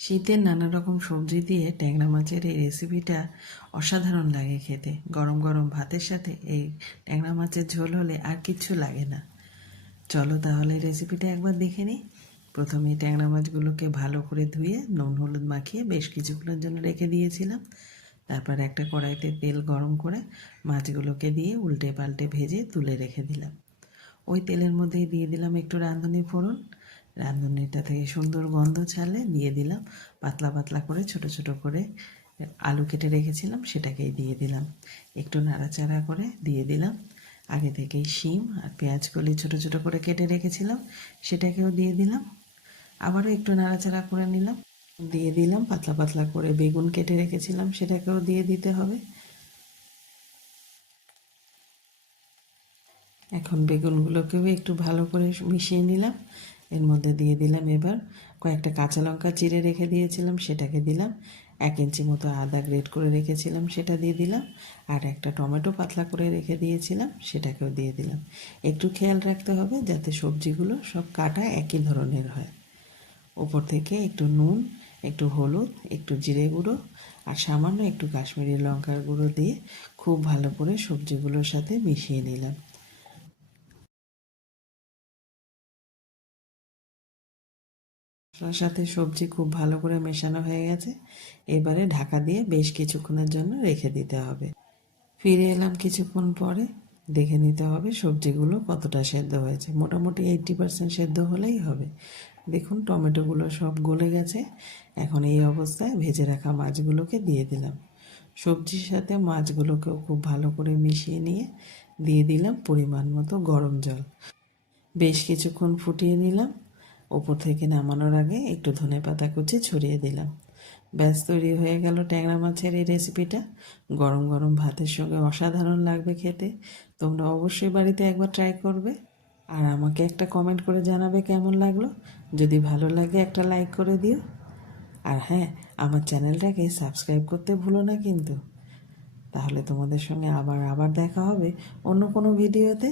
শীতের নানা রকম সবজি দিয়ে ট্যাংরা মাছের এই রেসিপিটা অসাধারণ লাগে খেতে। গরম গরম ভাতের সাথে এই ট্যাংরা মাছের ঝোল হলে আর কিচ্ছু লাগে না। চলো তাহলে রেসিপিটা একবার দেখে নিই। প্রথমে ট্যাংরা মাছগুলোকে ভালো করে ধুয়ে নুন হলুদ মাখিয়ে বেশ কিছুক্ষণের জন্য রেখে দিয়েছিলাম। তারপর একটা কড়াইতে তেল গরম করে মাছগুলোকে দিয়ে উল্টে পাল্টে ভেজে তুলে রেখে দিলাম। ওই তেলের মধ্যেই দিয়ে দিলাম একটু রাঁধুনি ফোড়ন। রাঁধুনিটা থেকে সুন্দর গন্ধ ছাড়লে দিয়ে দিলাম পাতলা পাতলা করে ছোট ছোট করে আলু কেটে রেখেছিলাম, সেটাকেই দিয়ে দিলাম। একটু নাড়াচাড়া করে দিয়ে দিলাম আগে থেকেই শিম আর পেঁয়াজ কলি ছোট ছোট করে কেটে রেখেছিলাম, সেটাকেও দিয়ে দিলাম। আবারও একটু নাড়াচাড়া করে নিলাম। দিয়ে দিলাম পাতলা পাতলা করে বেগুন কেটে রেখেছিলাম, সেটাকেও দিয়ে দিতে হবে। এখন বেগুনগুলোকেও একটু ভালো করে মিশিয়ে নিলাম। এর মধ্যে দিয়ে দিলাম এবার কয়েকটা কাঁচা লঙ্কা চিড়ে রেখে দিয়েছিলাম, সেটাকে দিলাম। 1 ইঞ্চি মতো আদা গ্রেট করে রেখেছিলাম, সেটা দিয়ে দিলাম। আর একটা টমেটো পাতলা করে রেখে দিয়েছিলাম, সেটাকেও দিয়ে দিলাম। একটু খেয়াল রাখতে হবে যাতে সবজিগুলো সব কাটা একই ধরনের হয়। ওপর থেকে একটু নুন, একটু হলুদ, একটু জিরে গুঁড়ো আর সামান্য একটু কাশ্মীরি লঙ্কার গুঁড়ো দিয়ে খুব ভালো করে সবজিগুলোর সাথে মিশিয়ে নিলাম। মশলার সাথে সবজি খুব ভালো করে মেশানো হয়ে গেছে। এবারে ঢাকা দিয়ে বেশ কিছুক্ষণের জন্য রেখে দিতে হবে। ফিরে এলাম কিছুক্ষণ পরে। দেখে নিতে হবে সবজিগুলো কতটা সেদ্ধ হয়েছে। মোটামুটি 80% সেদ্ধ হলেই হবে। দেখুন টমেটোগুলো সব গলে গেছে। এখন এই অবস্থায় ভেজে রাখা মাছগুলোকে দিয়ে দিলাম। সবজির সাথে মাছগুলোকেও খুব ভালো করে মিশিয়ে নিয়ে দিয়ে দিলাম পরিমাণ মতো গরম জল। বেশ কিছুক্ষণ ফুটিয়ে নিলাম। ওপর থেকে নামানোর আগে একটু ধনেপাতা কুচি ছড়িয়ে দিলাম। ব্যাস তৈরি হয়ে গেল ট্যাংরা মাছের এই রেসিপিটা। গরম গরম ভাতের সঙ্গে অসাধারণ লাগবে খেতে। তোমরা অবশ্যই বাড়িতে একবার ট্রাই করবে আর আমাকে একটা কমেন্ট করে জানাবে কেমন লাগলো। যদি ভালো লাগে একটা লাইক করে দিও। আর হ্যাঁ, আমার চ্যানেলটাকে সাবস্ক্রাইব করতে ভুলো না কিন্তু। তাহলে তোমাদের সঙ্গে আবার দেখা হবে অন্য কোনো ভিডিওতে।